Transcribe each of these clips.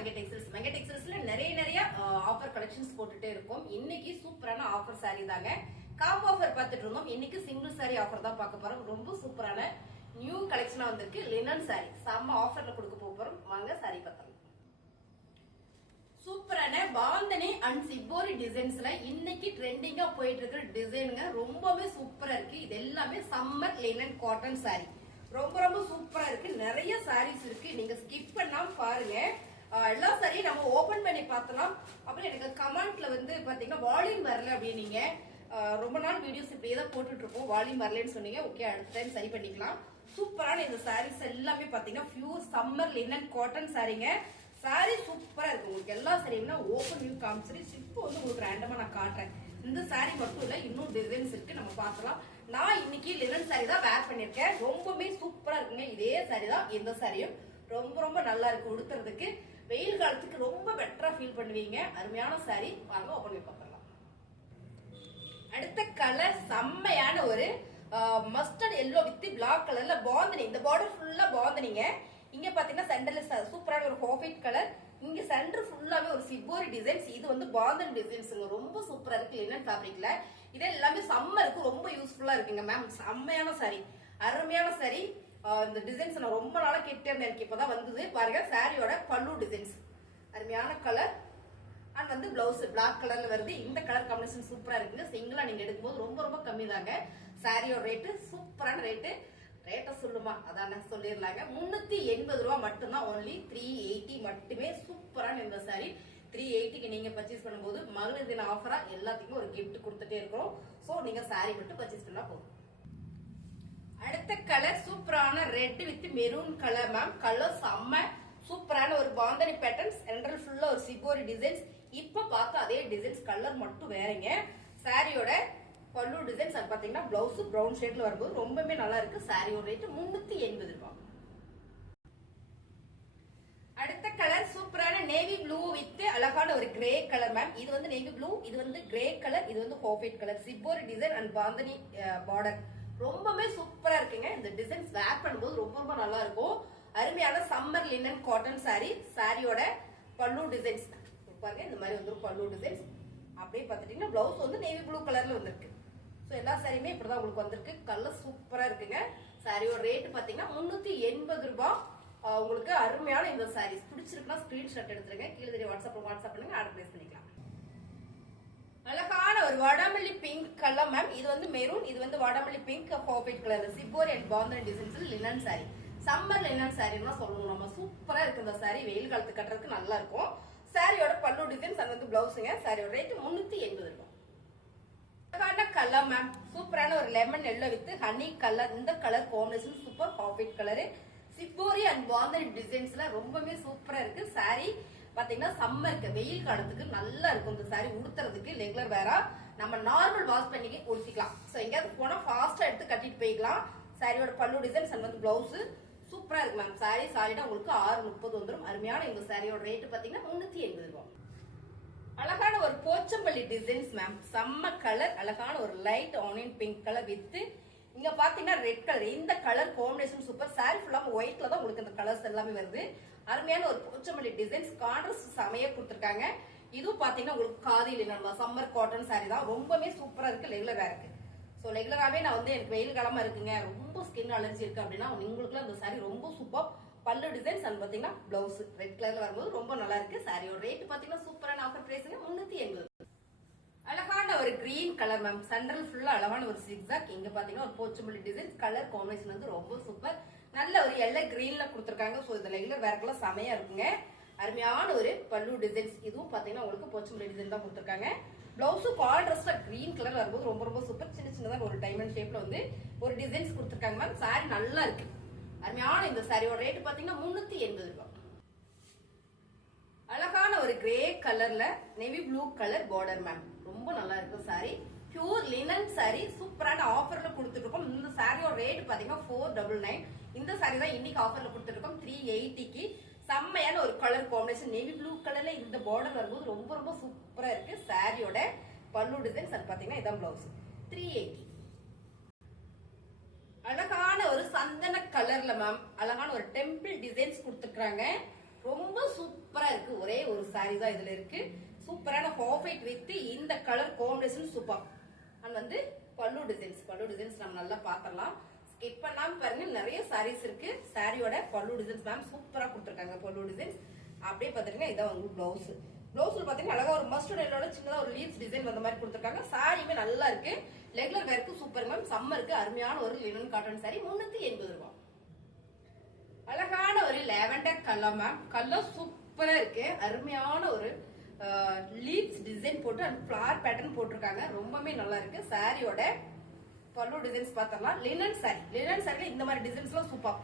மங்க டெக்ஸ்டைல்ஸ்ல நிறைய offer collections போட்டுட்டே இருக்கும். இன்னைக்கு சூப்பரான ஆஃபர் சாரி தாங்க. காம்போ ஆஃபர் பார்த்துட்டு இருந்தோம். இன்னைக்கு சிங்கிள் சாரி ஆஃபர் தான் பார்க்க போறோம். ரொம்ப சூப்பரான நியூ கலெக்ஷனா வந்திருக்கு. லினன் சாரி செம்ம ஆஃபர்ல கொடுக்க போறோம். வாங்க சாரி பார்த்தலாம். சூப்பரான பாந்தனி அண்ட் சிப்போரி டிசைன்ஸ்ல இன்னைக்கு ட்ரெண்டிங்கா போயிட்டு இருக்கிற டிசைனுங்க ரொம்பவே சூப்பரா இருக்கு. இது எல்லாமே சம்மர் லினன் காட்டன் சாரி. ரொம்ப சூப்பரா இருக்கு. நிறைய சாரீஸ் இருக்கு. நீங்க ஸ்கிப் பண்ணாம பாருங்க. எல்லா சாரியும் நம்ம ஓபன் பண்ணி பார்த்தலாம். அப்புறம் எனக்கு கமெண்ட்ல வந்து பாத்தீங்கன்னா வால்யூம் வரல அப்படின்னீங்க. ரொம்ப நாள் வீடியோஸ் இப்படியே தான் போட்டுட்டு இருக்கோம். வால்யூம் வரலன்னு சொன்னீங்க. ஓகே, அடுத்த டைம் சரி பண்ணிக்கலாம். சூப்பரான இந்த சாரீஸ் எல்லாமே பாத்தீங்கன்னா பியூர் சம்மர் லினன் காட்டன் சாரீங்க. சாரி சூப்பரா இருக்கு. உங்களுக்கு எல்லா சாரியும்னா ஓபன் வியூ காமிச்சிரு. இப்போ வந்து உங்களுக்கு ரேண்டமா நான் காட்டுறேன். இந்த சாரி மட்டும் இல்ல, இன்னும் டிசைன்ஸ் இருக்கு, நம்ம பார்க்கலாம். நான் இன்னைக்கு லினன் சாரி தான் வேர் பண்ணிருக்கேன். ரொம்பவே சூப்பரா இருக்குங்க. இதே சாரி தான் இந்த சாரியும் ரொம்ப நல்லா இருக்கு. உடுத்துறதுக்கு வெயில் காலத்துக்கு ரொம்ப பெட்டரா ஃபீல் பண்ணுவீங்க. அருமையான சாரி. வாங்க ஓபன் பண்ணி பார்க்கலாம். அடுத்த கலர் செம்மையான ஒரு மஸ்டர்ட் எல்லோ வித் பிளாக் கலர்ல பாந்தனி. இந்த பார்டர் ஃபுல்லா பாந்தனிங்க. இங்க பாத்தீங்கன்னா சென்டர்ல சூப்பரான ஒரு ஹாஃபைட் கலர். இங்க சென்டர் ஃபுல்லாவே ஒரு சிப்போரி டிசைன்ஸ். இது வந்து பாந்தன் டிசைன்ஸ். ரொம்ப சூப்பரா இருக்கு லினன் ஃபேப்ரிக்ல. இது எல்லாமே சம்மருக்கு ரொம்ப யூஸ்ஃபுல்லா இருக்குங்க மேம். செம்மையான சாரி, அருமையான சாரி. இந்த டிசைன்ஸ் நான் ரொம்ப நாளா கேட்டே இருந்தேன். எனக்கு இப்பதான் வந்தது பாருங்க. சாரியோட பல்லு டிசைன்ஸ் அருமையான கலர். அண்ட் வந்து பிளவுஸ் பிளாக் கலர்ல வருது. இந்த கலர் காம்பினேஷன் சூப்பரா இருக்குங்க. சிங்கிளா நீங்க எடுக்கும்போது ரொம்ப கம்மி தாங்க. சாரியோட ரேட்டு சூப்பரான ரேட்டு. ரேட்ட சொல்லுமா, அதான சொல்லிடலாங்க. 380 ரூபா மட்டும்தான். ஒன்லி 380 மட்டுமே. சூப்பரான இந்த சாரி 380க்கு நீங்க பர்ச்சேஸ் பண்ணும்போது மகளிர் தின ஆஃபரா எல்லாத்துக்குமே ஒரு கிஃப்ட் கொடுத்துட்டே இருக்கிறோம். சோ நீங்க சாரி மட்டும் பர்ச்சேஸ் பண்ணா போதும். அடுத்த கலர் சூப்பரான red with maroon colour ma'am. Colour செம்ம சூப்பரான ஒரு பாந்தனி பேட்டர்ன்ஸ். சென்ட்ரல் ஃபுல்லா ஒரு சிப்போரி டிசைன்ஸ். இப்ப பார்த்தா அதே டிசைன்ஸ், கலர் மட்டும் வேறங்க. சாரியோட பல்லு டிசைன்ஸ் பாத்தீங்கன்னா பிளவுஸ் பிரவுன் ஷேட்ல வரும்போது ரொம்பவே நல்லா இருக்கு. சாரியோட ரேட் 380 ரூபாய். அடுத்த கலர் சூப்பரான நேவி ப்ளூ வித் அழகான ஒரு கிரே கலர் மேம். இது வந்து நேவி ப்ளூ, இது வந்து கிரே கலர், இது வந்து half white colour. Shibori design and bandhani border ரொம்பவே சூப்பரா இருக்குங்க. இந்த டிசைன்ஸ் வேர் பண்ணும்போது ரொம்ப நல்லா இருக்கும். அருமையான சம்மர் லினன் காட்டன் சாரி. சாரியோட பல்லு டிசைன்ஸ் பாருங்க. இந்த மாதிரி வந்து பல்லு டிசைன்ஸ். அப்படியே பாத்துட்டீங்கன்னா பிளவுஸ் வந்து நேவி ப்ளூ கலர்ல வந்திருக்கு. ஸோ எல்லா சாரியுமே இப்படிதான் உங்களுக்கு வந்திருக்கு. கலர் சூப்பரா இருக்குங்க. சாரியோட ரேட் பாத்தீங்கன்னா 380 ரூபாய். உங்களுக்கு அருமையான இந்த சாரீஸ் பிடிச்சிருக்குன்னா ஸ்கிரீன்ஷாட் எடுத்துருங்க. கீழே தெரிய வாட்ஸ்அப் பண்ணுங்க, ஆர்டர் பிளேஸ் பண்ணிக்கலாம். அழகான ஒரு வாடாமல்லி பிங்க் கலர் மேம். இது வந்து மெரூன், இது வந்து வாடாமல்லி pink half white colour. Shibori and bandhani designs linen sari. Summer linen சாரின்னா சொல்லணும் நம்ம. சூப்பரா இருக்கு இந்த சாரி. வெயில் காலத்துக்கு கட்டுறதுக்கு நல்லா இருக்கும். சாரியோட பல்லு டிசைன்ஸ் அண்ட் வந்து பிளவுஸுங்க. சாரியோட ரேட் 380 ரூபாய். Colour ma'am. சூப்பரான ஒரு lemon yellow with honey colour. இந்த colour combination super half white colour. Shibori and bandhani டிசைன்ஸ்ல ரொம்பவே சூப்பரா இருக்கு. சாரி பாத்தீங்கன்னா சம்மருக்கு வெயில் காலத்துக்கு நல்லா இருக்கும். இந்த சாரி உடுத்துறதுக்கு ரெகுலர் வேறா நம்ம நார்மல் வாஷ் பண்ணி உடுத்திக்கலாம். சோ எங்கேயாவது போனா ஃபாஸ்டா எடுத்து கட்டிட்டு போய்க்கலாம். சாரியோட பல்லு டிசைன்ஸ் அண்ட் வந்து பிளவுஸ் சூப்பரா இருக்கு மேம். சாரி சாலிடா உங்களுக்கு 630 வந்துடும். அருமையான இந்த சாரியோட ரேட் பாத்தீங்கன்னா 380 ரூபாய். அழகான ஒரு போச்சம்பள்ளி டிசைன்ஸ் மேம். செம்ம கலர். அழகான ஒரு light onion pink colour with இங்க பாத்தீங்கன்னா ரெட் கலர். இந்த கலர் காம்பினேஷன் சூப்பர். சாரி ஃபுல்லா ஒயிட்ல தான் உங்களுக்கு இந்த கலர்ஸ் எல்லாமே வருது. அருமையான ஒரு போச்சம்பள்ளி டிசைன்ஸ். கான்ட்ராஸ்ட் செமையா கொடுத்துருக்காங்க. இதுவும் பாத்தீங்கன்னா உங்களுக்கு khadi linen summer cotton sorry தான். ரொம்பவே சூப்பரா இருக்கு. ரெகுலரா இருக்கு. சோ ரெகுலராவே நான் வந்து எனக்கு வெயில் காலமா இருக்குங்க, ரொம்ப ஸ்கின் அலர்ஜி இருக்கு அப்படின்னா உங்களுக்குலாம் இந்த சாரி ரொம்ப சூப்பர். பல்லு டிசைன்ஸ் அண்ட் பாத்தீங்கன்னா பிளவுஸ் ரெட் கலர்ல வரும்போது ரொம்ப நல்லா இருக்கு. சாரியோட ரேட் பாத்தீங்கன்னா சூப்பரான ஆஃபர் பிரைஸ்ங்க 380. அழகான ஒரு கிரீன் கலர் மேம். சென்ட்ரல் ஃபுல்லா அழகான ஒரு சிக்ஸாக். இங்க பாத்தீங்கன்னா ஒரு போச்சம்பள்ளி டிசைன். கலர் காம்பினேஷன் வந்து ரொம்ப சூப்பர். நல்ல ஒரு எல்லோ கிரீன்ல கொடுத்துருக்காங்க. சோ இதுல ரெகுலர் வேர்க்கெல்லாம் செமையா இருக்குங்க. அருமையான ஒரு பல்லு டிசைன்ஸ். இதுவும் பாத்தீங்கன்னா உங்களுக்கு போச்சம்பள்ளி டிசைன் தான் கொடுத்துருக்காங்க. பிளவுஸும் கான்ட்ராஸ்டா கிரீன் கலர் வரும்போது ரொம்ப சூப்பர். சின்னதா ஒரு டைமண்ட் ஷேப்ல வந்து ஒரு டிசைன்ஸ் கொடுத்துருக்காங்க மேம். சாரி நல்லா இருக்கு. அருமையான இந்த சாரியோட ரேட் பாத்தீங்கன்னா 380 ரூபாய். அழகான ஒரு கிரே கலர்ல navy blue colour border ma'am. ரொம்ப நல்லா இருக்கு சாரி. Pure linen sorry. சூப்பரான ஆஃபர்ல கொடுத்துட்டு இருக்கோம். இந்த சாரியோட ரேட் பாத்தீங்கன்னா 499. இந்த சாரி தான் இன்னைக்கு ஆஃபர்ல கொடுத்துட்டு இருக்கோம் 380க்கு. செம்மையான ஒரு கலர் காம்பினேஷன். நேவி ப்ளூ கலர்ல இந்த பார்டர் வரும்போது ரொம்ப சூப்பரா இருக்கு. சாரியோட பல்லு டிசைன்ஸ் அது பாத்தீங்கன்னா இதான் பிளவுஸ் 380. அழகான ஒரு சந்தன கலர்ல மேம். அழகான ஒரு டெம்பிள் டிசைன்ஸ் கொடுத்துருக்காங்க. ரொம்ப சூப்பரா இருக்கு. சாரி தான் இதுல இருக்கு. சூப்பரான ஹாஃப் ஒயிட் வித் இந்த கலர் காம்பினேஷன் சூப்பர். அண்ட் வந்து பல்லு டிசைன்ஸ் நம்ம நல்லா பாத்திரலாம். ஸ்கிப் பண்ணாம பாருங்க, நிறைய சாரீஸ் இருக்கு. சாரியோட பல்லு டிசைன்ஸ் மேம் சூப்பரா கொடுத்துருக்காங்க. பல்லு டிசைன்ஸ் அப்படியே பாத்தீங்கன்னா இதான் வந்து பிளவுஸ். பிளவுஸ்ல பாத்தீங்கன்னா அழகா ஒரு மஸ்டர்ட் எல்லோட சின்னதா ஒரு லீவ்ஸ் டிசைன் வந்த மாதிரி கொடுத்துருக்காங்க. சாரியுமே நல்லா இருக்கு. ரெகுலர் வேருக்கு சூப்பர் மேம். சம்மருக்கு அருமையான ஒரு லினன் காட்டன் சாரி 380 ரூபாய். அழகான ஒரு லாவெண்டர் கலர் மேம். கலர் சூப்பரா இருக்கு. அருமையான ஒரு லீவ்ஸ் டிசைன் போட்டு அந்த ஃபிளவர் பேட்டர்ன் போட்டிருக்காங்க. ரொம்பவே நல்லா இருக்கு. சாரியோட பல்லு டிசைன்ஸ் பார்த்தரலாம். லினன் சாரில இந்த மாதிரி டிசைன்ஸ் எல்லாம் சூப்பர்.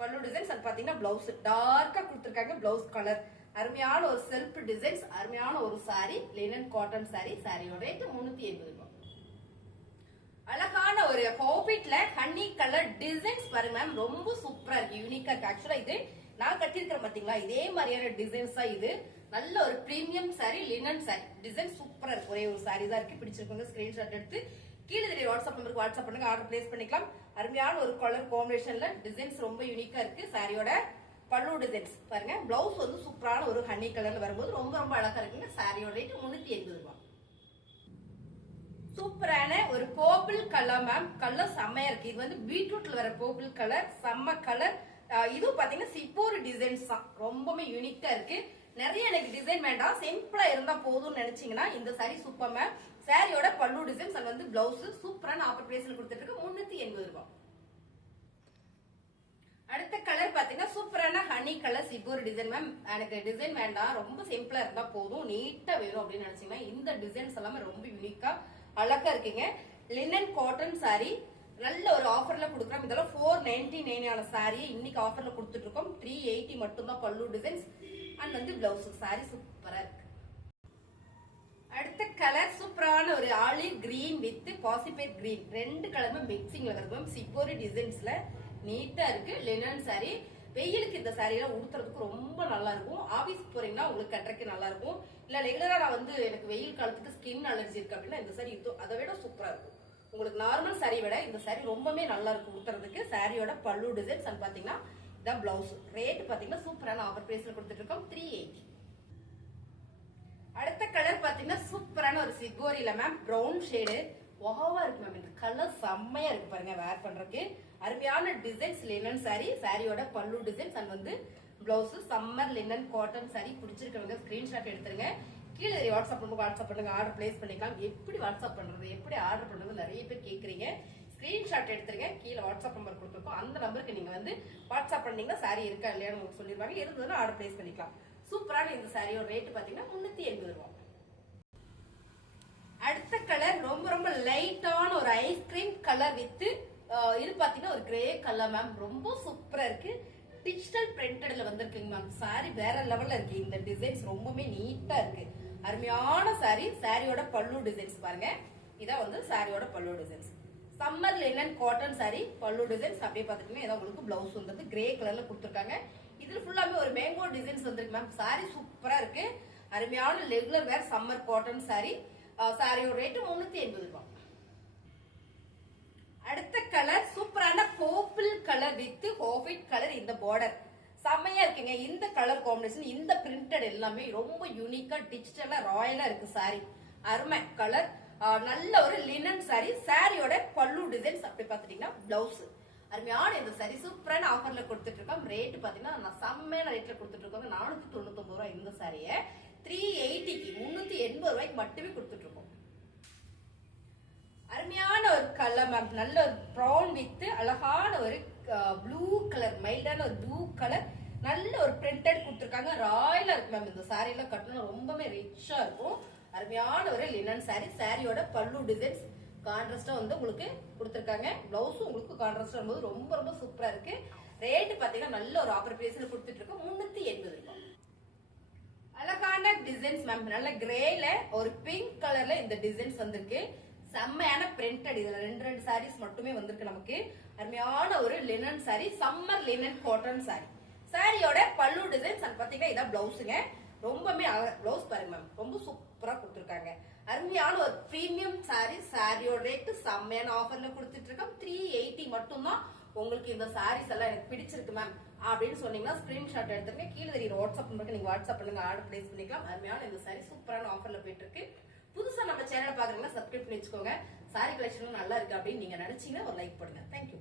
பல்லு டிசைன்ஸ் அது பாத்தீங்கன்னா பிளவுஸ் டார்க்கா கொடுத்திருக்காங்க. பிளவுஸ் கலர் அருமையான ஒரு செல்ஃப் டிசைன்ஸ், அருமையான ஒரு சாரி, லினன் காட்டன் சாரி. சாரியோட ரேட் 380 ரூபாய். அழகான ஒரு ஹாபிட்ல ஹனி கலர் டிசைன்ஸ் பாருங்க மேம். ரொம்ப சூப்பரா இருக்கு, யூனிக்கா இருக்கு. ஆக்சுவலா இது நான் கட்டியிருக்கிறேன் பாத்தீங்களா, இதே மாதிரியான டிசைன்ஸ் தான் இது. நல்ல ஒரு premium sorry, linen sorry. Design சூப்பரா இருக்கு. ஒரே ஒரு சாரி தான் இருக்கு. பிடிச்சிருக்கவங்க ஸ்கிரீன்ஷாட் எடுத்து கீழே தெரிய வாட்ஸ்அப் நம்பருக்கு வாட்ஸ்அப் பண்ணுங்க, ஆர்டர் பிளேஸ் பண்ணிக்கலாம். அருமையான ஒரு கலர் காம்பினேஷன்ல டிசைன்ஸ் ரொம்ப யூனிக்கா இருக்கு. சாரியோட பல்லு டிசைன்ஸ் பாருங்க. பிளவுஸ் வந்து சூப்பரான ஒரு ஹனி கலர்ல வரும்போது ரொம்ப ரொம்ப அழகா இருக்குங்க. சாரியோட ரேட் 380 ரூபாய். சூப்பரான ஒரு பர்பிள் கலர் மேம். கலர் செம்மையா இருக்கு. இது வந்து பீட்ரூட்ல வர பர்பிள் கலர், செம்ம கலர். இது பாத்தீங்கன்னா சிப்போர் டிசைன்ஸ் தான். ரொம்பவே யூனிக்கா இருக்கு. நிறைய எனக்கு டிசைன் வேண்டாம், சிம்பிளா இருந்தா போதும்னு நினைச்சீங்கன்னா இந்த சாரி சூப்பர் மேம். சாரியோட பல்லு டிசைன்ஸ் அது வந்து பிளவுஸ் சூப்பரான ஆஃபர் பிரைஸ்ல கொடுத்துட்டு இருக்கு 380 ரூபாய். அடுத்த கலர் பாத்தீங்கன்னா சூப்பரான ஹனி கலர் சிப்போர் டிசைன் மேம். எனக்கு டிசைன் வேண்டாம், ரொம்ப சிம்பிளா இருந்தா போதும், நீட்டா வேணும் அப்படின்னு நினைச்சீங்கன்னா இந்த டிசைன்ஸ் எல்லாமே ரொம்ப யூனிக்கா அழகா இருக்குங்க. லினன் காட்டன் சாரி நல்ல ஒரு ஆஃபர்ல கொடுக்குறோம். இதெல்லாம் 499 ஆன சாரியை இன்னைக்கு ஆஃபர்ல கொடுத்துட்டு இருக்கோம். 380 மட்டும் தான் பல்லு டிசைன்ஸ் அண்ட் வந்து பிளவுஸ். சாரி சூப்பரா இருக்கு. அடுத்த கலர் சூப்பரான ஒரு ஆலிவ் கிரீன் வித் பாசிபேட் கிரீன், ரெண்டு கலருமே மிக்சிங்ல வருது. சிப்போரி டிசைன்ஸ்ல நீட்டா இருக்கு. Linen sorry. வெயிலுக்கு இந்த சாரி எல்லாம் உடுத்துறதுக்கு ரொம்ப நல்லா இருக்கும். ஆபீஸ் போறீங்கன்னா உங்களுக்கு கட்டுறதுக்கு நல்லா இருக்கும். இல்ல ரெகுலரா நான் வந்து எனக்கு வெயில் காலத்துக்கு ஸ்கின் அலர்ஜி இருக்கு அப்படின்னா இந்த சாரி அதை விட சூப்பரா இருக்கும். உங்களுக்கு நார்மல் சாரி விட இந்த சாரி ரொம்பவே நல்லா இருக்கும் உடுத்துறதுக்கு. சாரியோட பல்லு டிசைன்ஸ் பாத்தீங்கன்னா இதான் பிளவுஸ். ரேட் பாத்தீங்கன்னா சூப்பரான ஆஃபர் பிரைஸ்ல கொடுத்துட்டு இருக்கோம் 380. அடுத்த கலர் பாத்தீங்கன்னா சூப்பரான ஒரு சிகோரியில மேம் பிரவுன் ஷேடு வாவா இருக்கு மேம். இந்த கலர் செம்மையா இருக்கு பாருங்க வேர் பண்றதுக்கு. அருமையான டிசைன்ஸ் லினன் சாரி. சாரியோட பல்லு டிசைன்ஸ் அண்ட் வந்து blouse summer linen cotton sari. பிடிச்சிருக்கவங்க ஸ்கிரீன்ஷாட் எடுத்துருங்க. கீழே வாட்ஸ்அப் பண்ணுங்க, ஆர்டர் பிளேஸ் பண்ணிக்கலாம். எப்படி வாட்ஸ்அப் பண்றது, எப்படி ஆர்டர் பண்றது நிறைய பேர் கேக்குறீங்க. ஸ்கிரீன்ஷாட் எடுத்துருங்க. கீழே வாட்ஸ்அப் நம்பர் கொடுத்துருக்கோம். அந்த நம்பருக்கு நீங்க வந்து வாட்ஸ்அப் பண்ணீங்கன்னா சாரி இருக்கா இல்லையான்னு உங்களுக்கு சொல்லிடுவாங்க. இருந்ததுன்னா ஆர்டர் பிளேஸ் பண்ணிக்கலாம். சூப்பரான இந்த சாரியோட ரேட் பாத்தீங்கன்னா 380 ரூபாய். அடுத்த கலர் ரொம்ப ரொம்ப லைட்டான ஒரு ஐஸ்கிரீம் கலர் வித் இது பாத்தீங்கன்னா ஒரு கிரே கலர் மேம். ரொம்ப சூப்பரா இருக்கு. டிஜிட்டல் பிரிண்டட்ல வந்திருக்குங்க மேம். சாரி வேற லெவல்ல இருக்கு. இந்த டிசைன்ஸ் ரொம்பவே நீட்டா இருக்கு. அருமையான சாரி. சாரியோட பல்லு டிசைன்ஸ் பாருங்க. இதான் வந்து சாரியோட பல்லு designs. Summer linen cotton sorry. பல்லு டிசைன்ஸ் அப்படியே பாத்துட்டீங்கன்னா இதான் உங்களுக்கு பிளவுஸ் வந்து கிரே கலர்ல கொடுத்துருக்காங்க. இதுல ஃபுல்லாமே ஒரு மேங்கோ டிசைன்ஸ் வந்திருக்கு மேம். சாரி சூப்பரா இருக்கு. அருமையான ரெகுலர் வேர் சம்மர் காட்டன் சாரி. சாரியோட ரேட் 380 ரூபாய். அடுத்த கலர் சூப்பரான purple colour with of-white colour. இந்த பார்டர் செம்மையா இருக்குங்க. இந்த கலர் காம்பினேஷன், இந்த பிரிண்டட் எல்லாமே ரொம்ப யூனிக்கா டிஜிட்டலா ராயலா இருக்கு. சாரி அருமை கலர். நல்ல ஒரு லினன் சாரி. சாரியோட பல்லு டிசைன்ஸ் அப்படி பாத்துட்டீங்கன்னா பிளவுஸ். அருமையான இந்த சாரி சூப்பரான ஆஃபர்ல கொடுத்துட்டு இருக்கோம். ரேட் பாத்தீங்கன்னா நான் செம்மையான ரேட்ல கொடுத்துட்டு இருக்கோம். 499 ரூபாய் இந்த சாரியை 380க்கு 380 ரூபாய்க்கு மட்டுமே கொடுத்துட்டு இருக்கோம். அருமையான ஒரு கலர் மேம். நல்ல ஒரு ப்ரௌன் வித் அழகான ஒரு ப்ளூ கலர், மைல்டான ஒரு ப்ளூ கலர். நல்ல ஒரு பிரிண்டட் கொடுத்துருக்காங்க. ராயலா இருக்கு மேம். இந்த சாரி எல்லாம் கட்டணும் ரொம்பவே ரிச்சா இருக்கும். அருமையான ஒரு லினன் சாரி. சாரியோட பல்லு டிசைன்ஸ் கான்ட்ராஸ்டா வந்து உங்களுக்கு கொடுத்துருக்காங்க. பிளவுஸும் உங்களுக்கு கான்ட்ராஸ்டா வரும்போது ரொம்ப ரொம்ப சூப்பரா இருக்கு. ரேட் பாத்தீங்கன்னா நல்ல ஒரு ஆஃபர் பிரைஸ்ல கொடுத்துட்டு இருக்கோம் 380 ரூபாய். அழகான டிசைன்ஸ் மேம். நல்ல கிரேல ஒரு பிங்க் கலர்ல இந்த டிசைன்ஸ் வந்திருக்கு. செம்மையான பிரிண்டட். இதுல ரெண்டு சாரீஸ் மட்டுமே வந்திருக்கு நமக்கு. அருமையான ஒரு linen sari. Summer linen cotton sorry. சாரியோட பல்லு டிசைன்ஸ் பாத்தீங்கன்னா இதான் பிளவுஸுங்க. ரொம்பவே பிளவுஸ் பாருங்க மேம். ரொம்ப சூப்பரா கொடுத்துருக்காங்க. அருமையான ஒரு பிரீமியம் சாரி. சாரியோட ரேட் செம்மையான ஆஃபர்ல கொடுத்துட்டு இருக்கோம் 380 மட்டும் தான். உங்களுக்கு இந்த சாரீஸ் எல்லாம் எனக்கு பிடிச்சிருக்கு மேம் அப்படின்னு சொன்னீங்கன்னா ஸ்கிரீன்ஷாட் எடுத்துருங்க. கீழே தெரியுற வாட்ஸ்அப் நம்பருக்கு நீங்க வாட்ஸ்அப் பண்ணுங்க, ஆர்டர் பிளேஸ் பண்ணிக்கலாம். அருமையான இந்த சாரி சூப்பரான ஆஃபர்ல போயிட்டு இருக்கு. புதுசா நம்ம சேனல் பாக்குறீங்கன்னா சப்ஸ்கிரைப் பண்ணி வச்சுக்கோங்க. சாரி கலெக்ஷனும் நல்லா இருக்கு அப்படின்னு நீங்க நினைச்சீங்கன்னா ஒரு லைக் பண்ணுங்க. தேங்க்யூ.